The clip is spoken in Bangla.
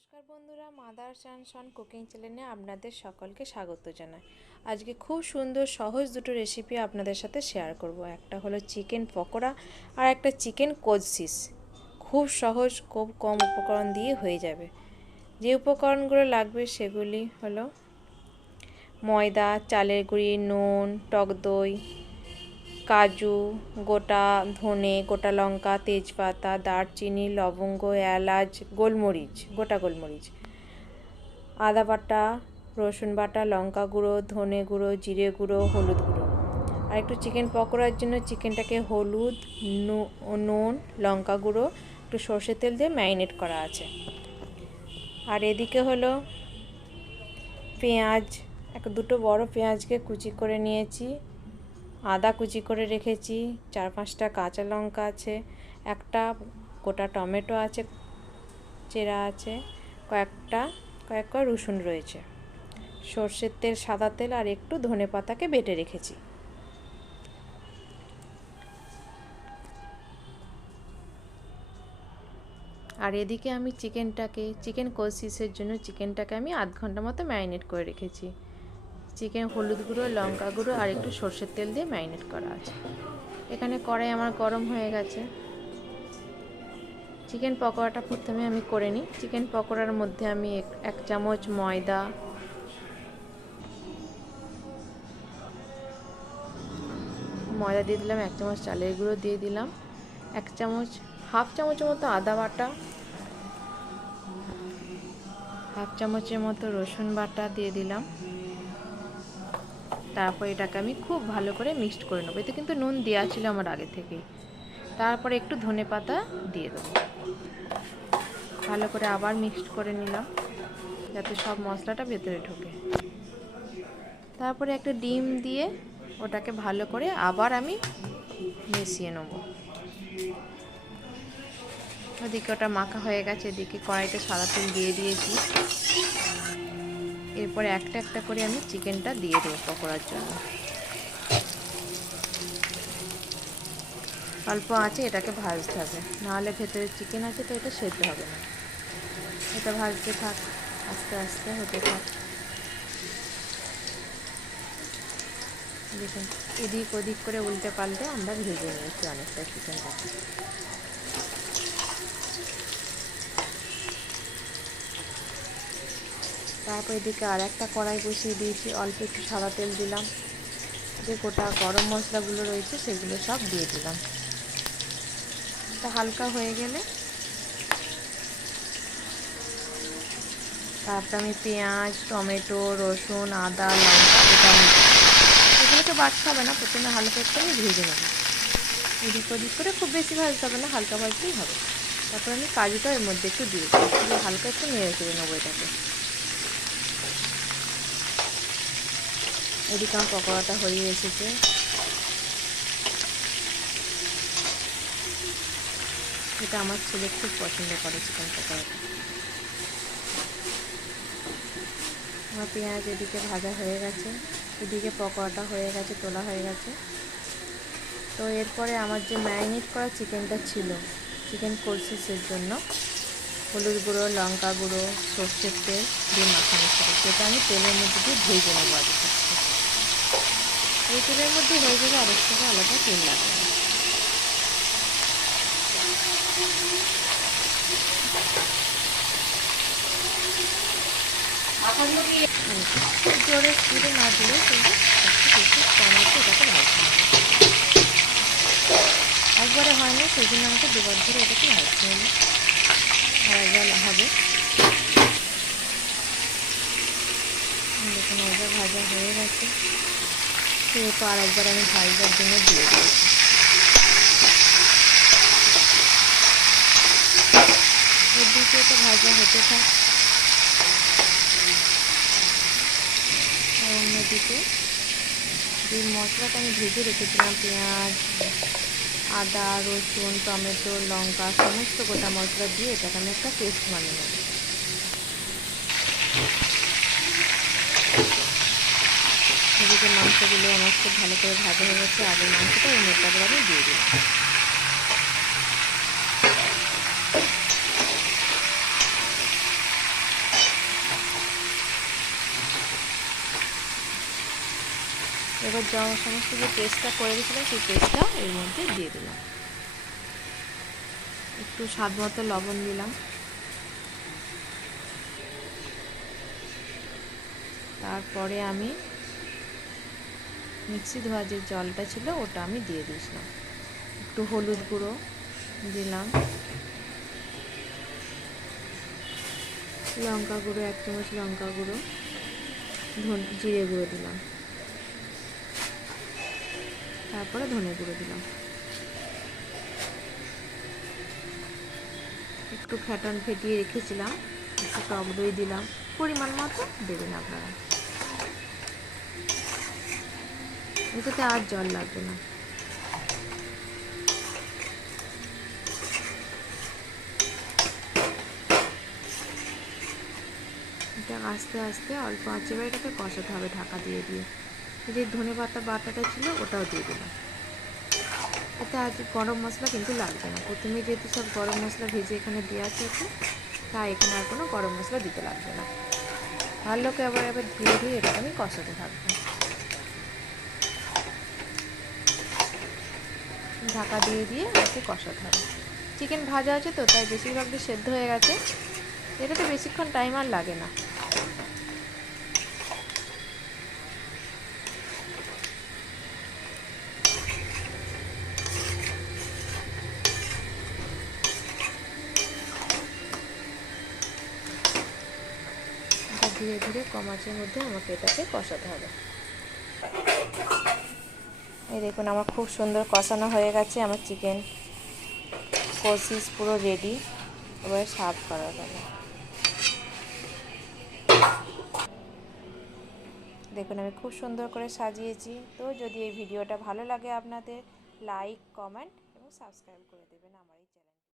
নমস্কার বন্ধুরা, মাদার্স অ্যান্ড সন কুকিং চ্যানেলে আপনাদের সকলকে স্বাগত জানাই। আজকে খুব সুন্দর সহজ দুটো রেসিপি আপনাদের সাথে শেয়ার করব। একটা হলো চিকেন পকোড়া আর একটা চিকেন কষিস। খুব সহজ, খুব কম উপকরণ দিয়ে হয়ে যাবে। যে উপকরণগুলো লাগবে সেগুলি হলো ময়দা, চালের গুঁড়ি, নুন, টক দই, কাজু, গোটা ধনে, গোটা লঙ্কা, তেজপাতা, দারচিনি, লবঙ্গ, এলাচ, গোলমরিচ, গোটা গোলমরিচ, আদা বাটা, রসুন বাটা, লঙ্কা গুঁড়ো, ধনে গুঁড়ো, জিরে গুঁড়ো, হলুদ গুঁড়ো। আর একটু চিকেন পকোড়ার জন্য চিকেনটাকে হলুদ, নুন, লঙ্কা গুঁড়ো, একটু সর্ষের তেল দিয়ে ম্যারিনেট করা আছে। আর এদিকে হলো পেঁয়াজ, দুটো বড় পেঁয়াজকে কুচি করে নিয়েছি, আদা কুচি করে রেখেছি, 4-5টা কাঁচা লঙ্কা আছে, একটা গোটা টমেটো আছে, চেরা আছে, কয়েক কোয়া রসুন রয়েছে, সর্ষের তেল, সাদা তেল আর একটু ধনেপাতাকে বেটে রেখেছি। আর এদিকে আমি চিকেন কষিসের জন্য চিকেনটাকে আমি আধ ঘন্টা মতো ম্যারিনেট করে রেখেছি। চিকেন হলুদ গুঁড়ো, লঙ্কা গুঁড়ো আর একটু সর্ষের তেল দিয়ে ম্যারিনেট করা আছে। এখানে কড়াই আমার গরম হয়ে গেছে। চিকেন পকোড়াটা প্রথমে আমি করে নিই। চিকেন পকোড়ার মধ্যে আমি 1 চামচ ময়দা, দিয়ে দিলাম, 1 চামচ চালের গুঁড়ো দিয়ে দিলাম, হাফ চামচের মতো আদা বাটা, হাফ চামচের মতো রসুন বাটা দিয়ে দিলাম। তারপর এটাকে আমি খুব ভালো করে মিক্সড করে নেবো। এতে কিন্তু নুন দেওয়া ছিল আমার আগে থেকেই। তারপরে একটু ধনেপাতা দিয়ে দেবো। ভালো করে আবার মিক্সড করে নিলাম যাতে সব মশলাটা ভেতরে ঢোকে। তারপরে একটা ডিম দিয়ে ওটাকে ভালো করে আবার আমি মিশিয়ে নেব। ওদিকে ওটা মাখা হয়ে গেছে, এদিকে কড়াইতে সাদা তেল দিয়ে দিয়েছি। এরপরে একটা একটা করে আমি চিকেনটা দিয়ে দেবো পকোড়ার জন্য। অল্প আঁচে এটাকে ভাজতে হবে, নাহলে ভেতরে চিকেন আছে তো এটা সেদ্ধ হবে না। এটা ভাজতে থাক, আস্তে আস্তে হতে থাক। দেখুন, এদিক ওদিক করে উল্টে পাল্টে আমরা ভেজে নিয়েছি অনেকটা চিকেনটাকে। তারপর এদিকে আর একটা কড়াই বসিয়ে দিয়েছি, অল্প একটু সাদা তেল দিলাম, যে গোটা গরম মশলাগুলো রয়েছে সেগুলো সব দিয়ে দিলাম। এটা হালকা হয়ে গেলে তারপর আমি পেঁয়াজ, টমেটো, রসুন, আদা, লঙ্কা এগুলোকে বাটতে হবে না, প্রথমে হালকা একটু আমি ভেজে নেব। এদিক ওদিক করে খুব বেশি ভাজতে হবে না, হালকা ভাজতেই হবে। তারপর আমি কাজুটা এর মধ্যে একটু দিয়ে দেবো, হালকা একটু নেড়ে চেড়ে নেবো এটাকে। এদিকে আমার পকোড়াটা হয়ে এসেছে। এটা আমার ছেলে খুব পছন্দ করে চিকেন পকোড়াটা। আমার পেঁয়াজ এদিকে ভাজা হয়ে গেছে, এদিকে পকোড়াটা হয়ে গেছে, তোলা হয়ে গেছে। তো এরপরে আমার যে ম্যারিনেট করা চিকেনটা ছিল চিকেন কষিসের জন্য, হলুদ গুঁড়ো, লঙ্কা গুঁড়ো, সর্ষের তেল দিয়ে মাখানো ছিল, সেটা আমি তেলের মধ্যে দিয়ে ভেজে নেবো আগে থাকতে। এই তেলের মধ্যে হয়ে যাবে, আরেক থেকে আলাদা তেল লাগবে না। খুব জোরে স্পিডে না দিলে কিন্তু একটু কম একটু এটাকে ভাজতে হবে। একবারে হয় না, সেই জন্য আমাকে দুবার ধরে এটাকে ভাজতে হবে, আর একবার হবে। দেখুন একবার ভাজা হয়ে গেছে, সেহেতু আর একবার আমি ভাজার জন্য দিয়ে দিয়েছি। এর দিকে তো ভাজা হতে থাক, আর অন্যদিকে যে মশলাটা আমি ভেজে রেখেছিলাম, পেঁয়াজ, আদা, রসুন, টমেটো, লঙ্কা, সমস্ত গোটা মশলা দিয়ে এটাকে আমি একটা পেস্ট বানিয়ে নেব। এদিকে মাংসগুলো আমার খুব ভালো করে ভাজা হয়ে গেছে, আগের মাংসটা ওই মশলাটা আমি দিয়ে দিলাম। এবার সমস্ত যে পেস্টটা করে রেখেছিলাম সেই পেস্টটা এর মধ্যে দিয়ে দিলাম। একটু স্বাদ মতো লবণ দিলাম। তারপরে আমি মিক্সি ধোয়া যে জলটা ছিল ওটা আমি দিয়ে দিয়েছিলাম। একটু হলুদ গুঁড়ো দিলাম, লঙ্কা গুঁড়ো 1 চামচ লঙ্কা গুঁড়ো, জিরে গুঁড়ো দিলাম, তারপরে ধনে গুঁড়ো দিলাম, একটু ফ্যাটন ফেটিয়ে রেখেছিলাম, একটু টক দই দিলাম, পরিমাণ মতো দেবেন আপনারা। এটাতে আর জল লাগবে না। এটা আস্তে আস্তে অল্প আঁচে এটাকে কষাতে হবে ঢাকা দিয়ে দিয়ে। এই যে ধনে পাতা বাটাটা ছিল ওটাও দিয়ে দিলাম। এতে আজ গরম মশলা কিন্তু লাগবে না, প্রথমে যেহেতু সব গরম মশলা ভেজে এখানে দেওয়া আছে, তাই এখানে আর কোনো গরম মশলা দিতে লাগবে না। ভালো করে এবার ধীরে ধীরে এটাকে আমি কষাতে থাকবো। ঢাকা দিয়ে দিয়ে এটাকে কষাতে হবে। চিকেন ভাজা আছে তো, তাই বেশিরভাগটা সেদ্ধ হয়ে গেছে। এটাতে বেশিক্ষণ টাইম আর লাগে না। ধীরে ধীরে কম আঁচের মধ্যে আমাকে এটাকে কষাতে হবে। এই দেখুন আমার খুব সুন্দর কষানো হয়ে গেছে। আমার চিকেন কষিস পুরো রেডি। এবার সার্ভ করা গেল। দেখুন আমি খুব সুন্দর করে সাজিয়েছি। তো যদি এই ভিডিওটা ভালো লাগে আপনাদের, লাইক, কমেন্ট এবং সাবস্ক্রাইব করে দেবেন আমার এই চ্যানেল।